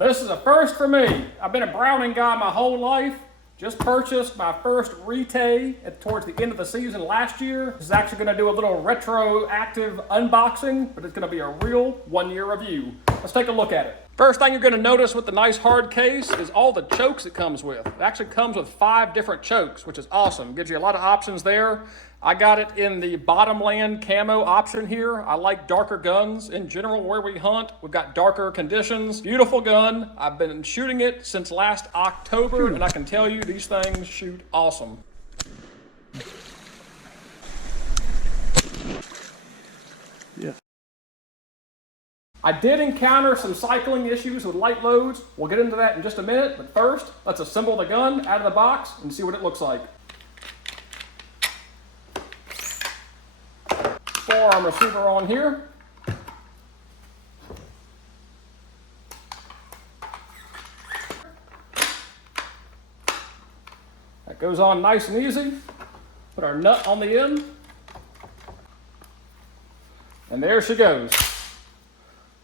This is a first for me. I've been a Browning guy my whole life. Just purchased my first RETAY towards the end of the season last year. This is actually going to do a little retroactive unboxing, but it's going to be a real one-year review. Let's take a look at it. First thing you're going to notice with the nice hard case is all the chokes it comes with. It actually comes with 5 different chokes, which is awesome. Gives you a lot of options there. I got it in the bottomland camo option here. I like darker guns in general where we hunt. We've got darker conditions. Beautiful gun. I've been shooting it since last October, and I can tell you these things shoot awesome. Yeah. I did encounter some cycling issues with light loads. We'll get into that in just a minute, but first, let's assemble the gun out of the box and see what it looks like. Forearm receiver on here. That goes on nice and easy. Put our nut on the end. And there she goes.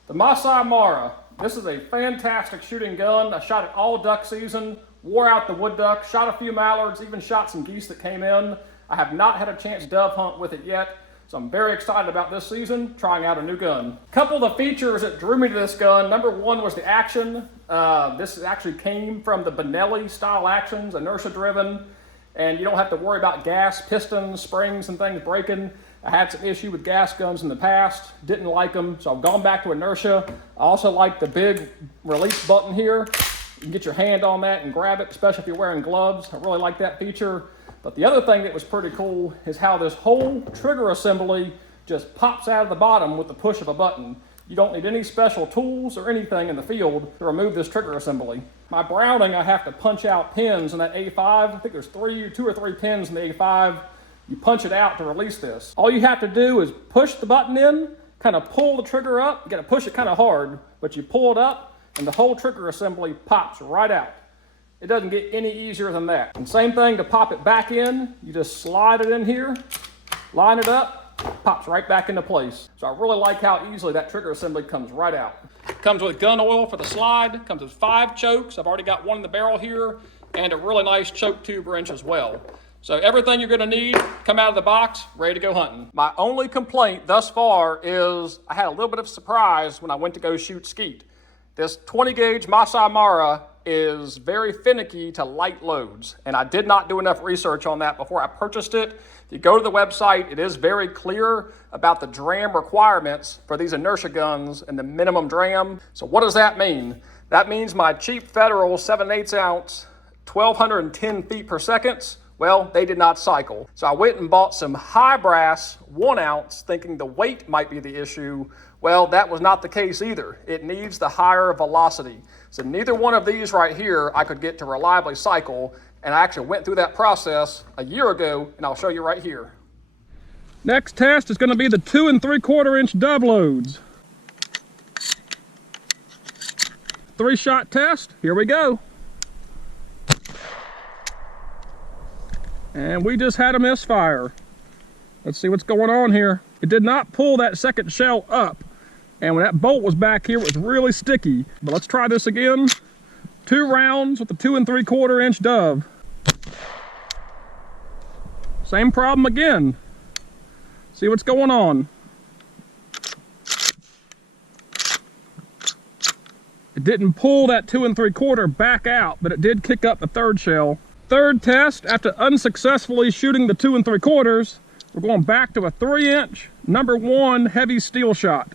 The Masai Mara. This is a fantastic shooting gun. I shot it all duck season, wore out the wood duck, shot a few mallards, even shot some geese that came in. I have not had a chance to dove hunt with it yet, so I'm very excited about this season, trying out a new gun. A couple of the features that drew me to this gun, number one was the action. This actually came from the Benelli style actions, inertia driven, and you don't have to worry about gas, pistons, springs, and things breaking. I had some issue with gas guns in the past, didn't like them, so I've gone back to inertia. I also like the big release button here. You can get your hand on that and grab it, especially if you're wearing gloves. I really like that feature. But the other thing that was pretty cool is how this whole trigger assembly just pops out of the bottom with the push of a button. You don't need any special tools or anything in the field to remove this trigger assembly. My Browning, I have to punch out pins in that A5. I think there's 2 or 3 pins in the A5. You punch it out to release this. All you have to do is push the button in, kind of pull the trigger up. You got to push it kind of hard, but you pull it up and the whole trigger assembly pops right out. It doesn't get any easier than that. And same thing to pop it back in. You just slide it in here, line it up, pops right back into place. So I really like how easily that trigger assembly comes right out. Comes with gun oil for the slide, comes with 5 chokes. I've already got one in the barrel here, and a really nice choke tube wrench as well. So everything you're gonna need, come out of the box, ready to go hunting. My only complaint thus far is I had a little bit of surprise when I went to go shoot skeet. This 20 gauge Masai Mara is very finicky to light loads, and I did not do enough research on that before I purchased it. If you go to the website, it is very clear about the dram requirements for these inertia guns and the minimum dram. So what does that mean? That means my cheap Federal 7/8 ounce, 1210 feet per second, well, they did not cycle. So I went and bought some high brass 1 ounce, thinking the weight might be the issue. Well, that was not the case either. It needs the higher velocity. So neither one of these right here I could get to reliably cycle, and I actually went through that process a year ago, and I'll show you right here. Next test is going to be the 2 3/4 inch dove loads. 3-shot test, here we go. And we just had a misfire. Let's see what's going on here. It did not pull that second shell up. And when that bolt was back here, it was really sticky. But let's try this again. 2 rounds with the 2 3/4 inch dove. Same problem again. See what's going on. It didn't pull that 2 3/4 back out, but it did kick up the 3rd shell. 3rd test, after unsuccessfully shooting the 2 3/4, we're going back to a 3-inch number 1 heavy steel shot.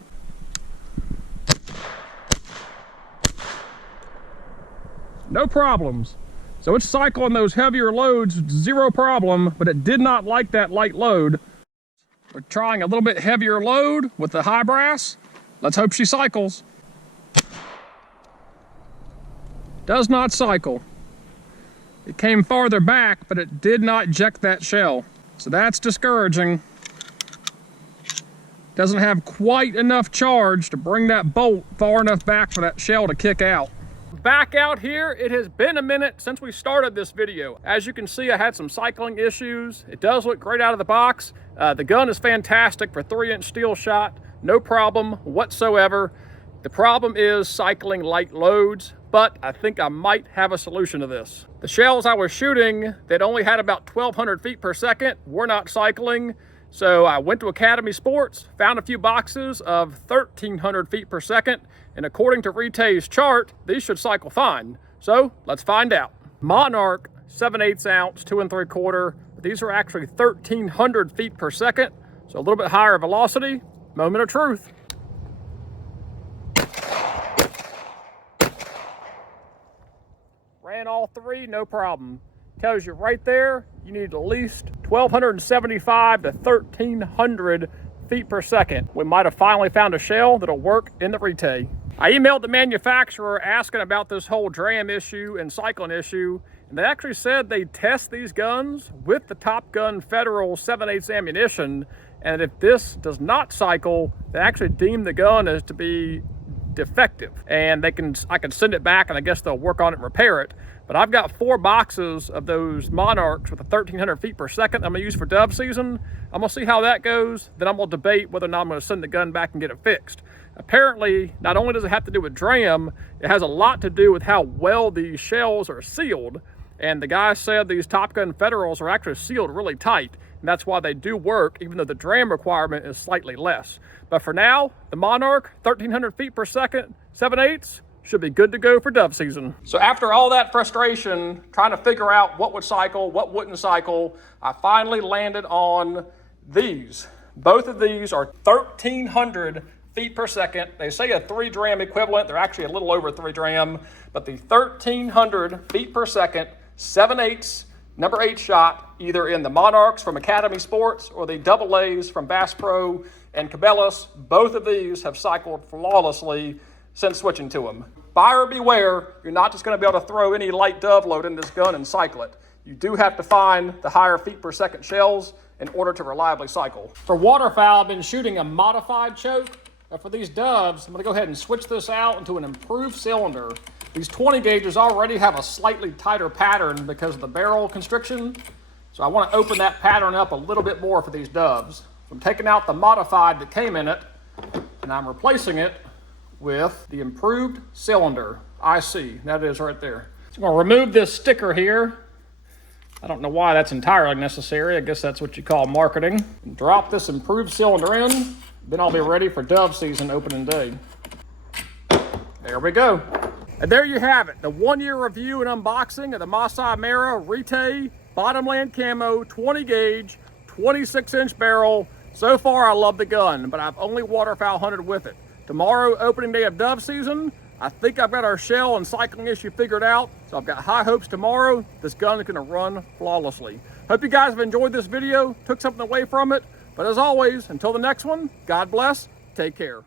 No problems. So it's cycling those heavier loads, 0 problem, but it did not like that light load. We're trying a little bit heavier load with the high brass. Let's hope she cycles. Does not cycle. It came farther back, but it did not eject that shell. So that's discouraging. Doesn't have quite enough charge to bring that bolt far enough back for that shell to kick out. Back out here, it has been a minute since we started this video. As you can see, I had some cycling issues. It does look great out of the box. The gun is fantastic for 3-inch steel shot, no problem whatsoever. The problem is cycling light loads, but I think I might have a solution to this. The shells I was shooting that only had about 1,200 feet per second were not cycling, so I went to Academy Sports, found a few boxes of 1,300 feet per second, and according to RETAY's chart, these should cycle fine. So let's find out. Monarch 7/8 ounce, 2 3/4. These are actually 1,300 feet per second, so a little bit higher velocity. Moment of truth. Ran all three, no problem. Tells you right there, you need at least 1,275 to 1,300 feet per second. We might have finally found a shell that'll work in the RETAY. I emailed the manufacturer asking about this whole dram issue and cycling issue, and they actually said they test these guns with the Top Gun Federal 7/8 ammunition, and if this does not cycle, they actually deem the gun as to be defective, and I can send it back, and I guess they'll work on it and repair it. But I've got 4 boxes of those Monarchs with a 1,300 feet per second I'm gonna use for dove season. I'm gonna see how that goes, then I'm gonna debate whether or not I'm gonna send the gun back and get it fixed. Apparently, not only does it have to do with dram, it has a lot to do with how well these shells are sealed. And the guy said these Top Gun Federals are actually sealed really tight, and that's why they do work, even though the dram requirement is slightly less. But for now, the Monarch, 1,300 feet per second, 7/8, should be good to go for dove season. So after all that frustration, trying to figure out what would cycle, what wouldn't cycle, I finally landed on these. Both of these are 1,300 feet per second. They say a 3 dram equivalent. They're actually a little over 3 dram, but the 1,300 feet per second, 7/8, number 8 shot, either in the Monarchs from Academy Sports or the AA from Bass Pro and Cabela's. Both of these have cycled flawlessly since switching to them. Buyer beware, you're not just going to be able to throw any light dove load in this gun and cycle it. You do have to find the higher feet per second shells in order to reliably cycle. For waterfowl, I've been shooting a modified choke. For these doves, I'm going to go ahead and switch this out into an improved cylinder. These 20 gauges already have a slightly tighter pattern because of the barrel constriction. So I want to open that pattern up a little bit more for these doves. So I'm taking out the modified that came in it, and I'm replacing it with the improved cylinder IC. That is right there. So I'm going to remove this sticker here. I don't know why that's entirely necessary. I guess that's what you call marketing. Drop this improved cylinder in. Then I'll be ready for dove season opening day. There we go. And there you have it, the 1-year review and unboxing of the Masai Mara RETAY Bottomland Camo 20 gauge, 26-inch barrel. So far, I love the gun, but I've only waterfowl hunted with it. Tomorrow, opening day of dove season, I think I've got our shell and cycling issue figured out, so I've got high hopes tomorrow. This gun is gonna run flawlessly. Hope you guys have enjoyed this video, took something away from it. But as always, until the next one, God bless, take care.